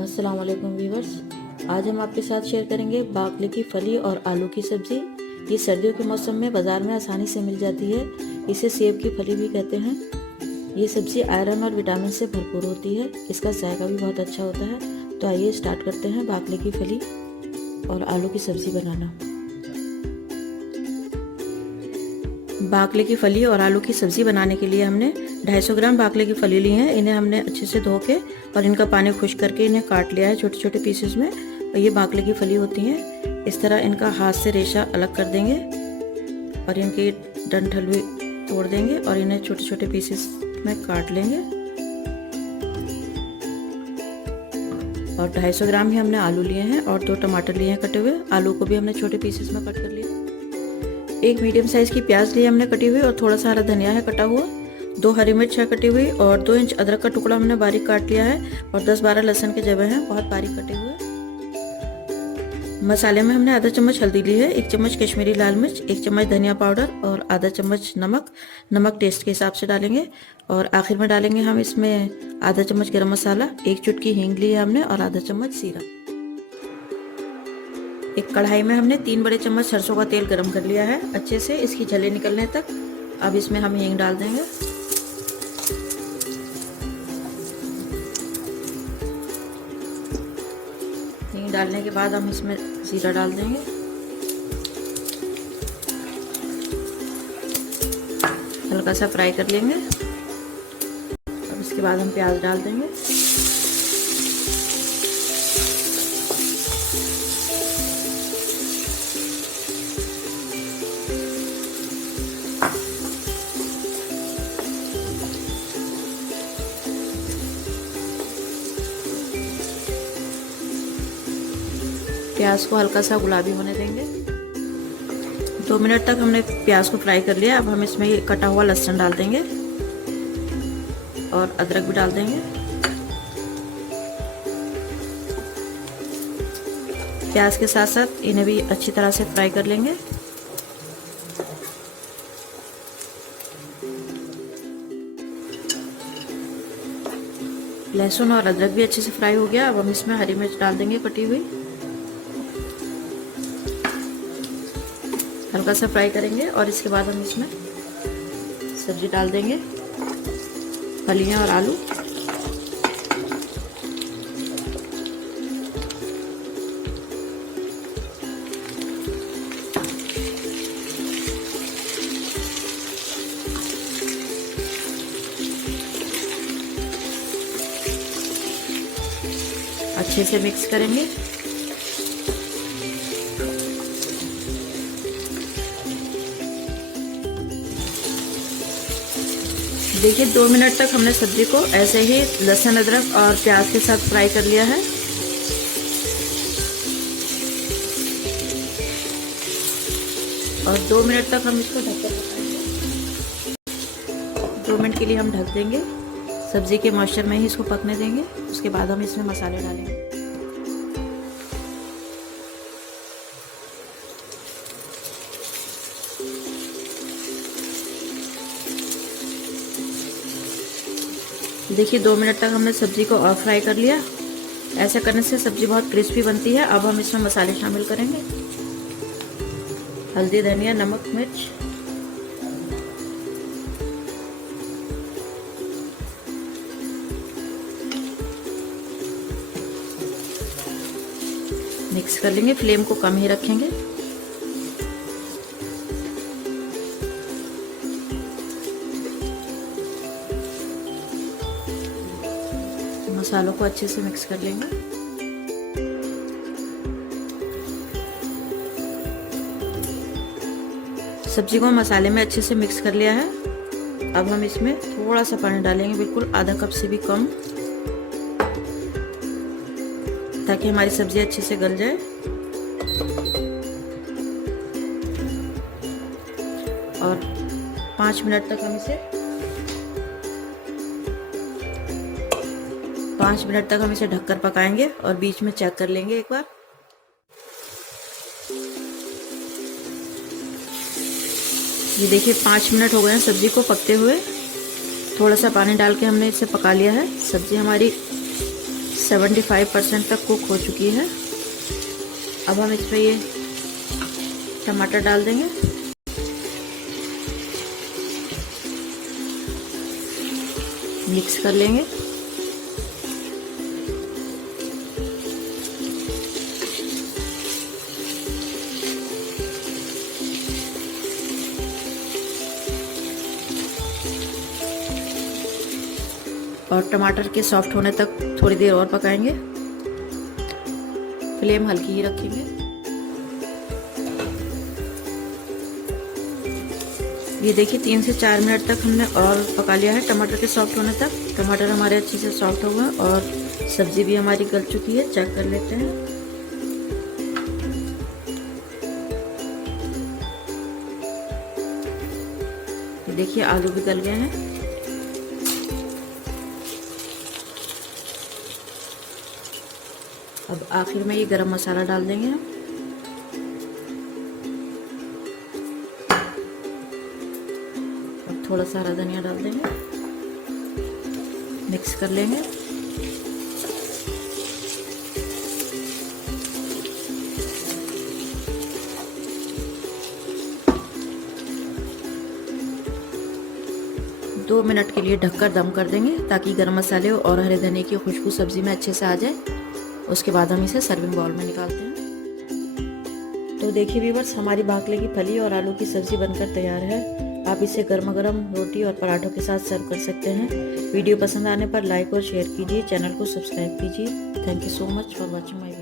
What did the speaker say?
अस्सलाम वालेकुम व्यूवर्स। आज हम आपके साथ शेयर करेंगे बाकले की फली और आलू की सब्ज़ी। ये सर्दियों के मौसम में बाज़ार में आसानी से मिल जाती है। इसे सेब की फली भी कहते हैं। ये सब्ज़ी आयरन और विटामिन से भरपूर होती है। इसका जायका भी बहुत अच्छा होता है। तो आइए स्टार्ट करते हैं बाकले की फली और आलू की सब्ज़ी बनाना। बाकले की फली और आलू की सब्ज़ी बनाने के लिए हमने 250 ग्राम बाकले की फली ली है। इन्हें हमने अच्छे से धो के और इनका पानी खुश्क करके इन्हें काट लिया है छोटे छोटे पीसेस में। और ये बाकले की फली होती हैं। इस तरह इनका हाथ से रेशा अलग कर देंगे और इनके डंठल भी तोड़ देंगे और इन्हें छोटे छोटे पीसेस में काट लेंगे। और 250 ग्राम ही हमने आलू लिए हैं और 2 टमाटर लिए हैं कटे हुए। आलू को भी हमने छोटे पीसेस में कट कर लिया। एक मीडियम साइज़ की प्याज ली हमने कटी हुई और थोड़ा सा हरा धनिया है कटा हुआ। 2 हरी मिर्च है कटी हुई और 2 इंच अदरक का टुकड़ा हमने बारीक काट लिया है और 10-12 लहसुन के जवे हैं बहुत बारीक कटे हुए। मसाले में हमने आधा चम्मच हल्दी ली है, 1 चम्मच कश्मीरी लाल मिर्च, 1 चम्मच धनिया पाउडर और आधा चम्मच नमक टेस्ट के हिसाब से डालेंगे। और आखिर में डालेंगे हम इसमें आधा चम्मच गरम मसाला, 1 चुटकी हींग ली है हमने और आधा चम्मच जीरा। एक कढ़ाई में हमने 3 बड़े चम्मच सरसों का तेल गरम कर लिया है अच्छे से इसकी झले निकलने तक। अब इसमें हम हींग डाल देंगे। हींग डालने के बाद हम इसमें जीरा डाल देंगे। हल्का सा फ्राई कर लेंगे। अब इसके बाद हम प्याज डाल देंगे। प्याज को हल्का सा गुलाबी होने देंगे। 2 मिनट तक हमने प्याज को फ्राई कर लिया। अब हम इसमें ये कटा हुआ लहसुन डाल देंगे और अदरक भी डाल देंगे। प्याज के साथ साथ इन्हें भी अच्छी तरह से फ्राई कर लेंगे। लहसुन और अदरक भी अच्छे से फ्राई हो गया। अब हम इसमें हरी मिर्च डाल देंगे कटी हुई। हल्का सा फ्राई करेंगे और इसके बाद हम इसमें सब्जी डाल देंगे, फलियां और आलू। अच्छे से मिक्स करेंगे। देखिए 2 मिनट तक हमने सब्जी को ऐसे ही लहसुन अदरक और प्याज के साथ फ्राई कर लिया है। और 2 मिनट तक हम इसको ढक कर पकाएंगे। 2 मिनट के लिए हम ढक देंगे। सब्जी के मॉइस्चर में ही इसको पकने देंगे। उसके बाद हम इसमें मसाले डालेंगे। देखिए 2 मिनट तक हमने सब्जी को और फ्राई कर लिया। ऐसा करने से सब्जी बहुत क्रिस्पी बनती है। अब हम इसमें मसाले शामिल करेंगे। हल्दी, धनिया, नमक, मिर्च, मिक्स कर लेंगे। फ्लेम को कम ही रखेंगे। मसालों को अच्छे से मिक्स कर लेंगे। सब्जी को मसाले में अच्छे से मिक्स कर लिया है। अब हम इसमें थोड़ा सा पानी डालेंगे, बिल्कुल आधा कप से भी कम, ताकि हमारी सब्जी अच्छे से गल जाए। और 5 मिनट तक हम इसे 5 मिनट तक हम इसे ढककर पकाएंगे और बीच में चेक कर लेंगे एक बार। ये देखिए 5 मिनट हो गए हैं सब्जी को पकते हुए। थोड़ा सा पानी डाल के हमने इसे पका लिया है। सब्जी हमारी 75% तक कुक हो चुकी है। अब हम इसमें ये टमाटर डाल देंगे। मिक्स कर लेंगे। और टमाटर के सॉफ्ट होने तक थोड़ी देर और पकाएंगे। फ्लेम हल्की ही रखेंगे। ये देखिए 3 से 4 मिनट तक हमने और पका लिया है टमाटर के सॉफ्ट होने तक। टमाटर हमारे अच्छे से सॉफ्ट हो गए और सब्जी भी हमारी गल चुकी है। चेक कर लेते हैं। ये देखिए आलू भी गल गए हैं। अब आखिर में ये गरम मसाला डाल देंगे हम। अब थोड़ा सा हरा धनिया डाल देंगे। मिक्स कर लेंगे। दो मिनट के लिए ढककर दम कर देंगे ताकि गरम मसाले और हरे धनिया की खुशबू सब्जी में अच्छे से आ जाए। उसके बाद हम इसे सर्विंग बाउल में निकालते हैं। तो देखिए व्यूअर्स, हमारी बाकले की फली और आलू की सब्जी बनकर तैयार है। आप इसे गर्मा गर्म रोटी और पराठों के साथ सर्व कर सकते हैं। वीडियो पसंद आने पर लाइक और शेयर कीजिए। चैनल को सब्सक्राइब कीजिए। Thank you so much for watching my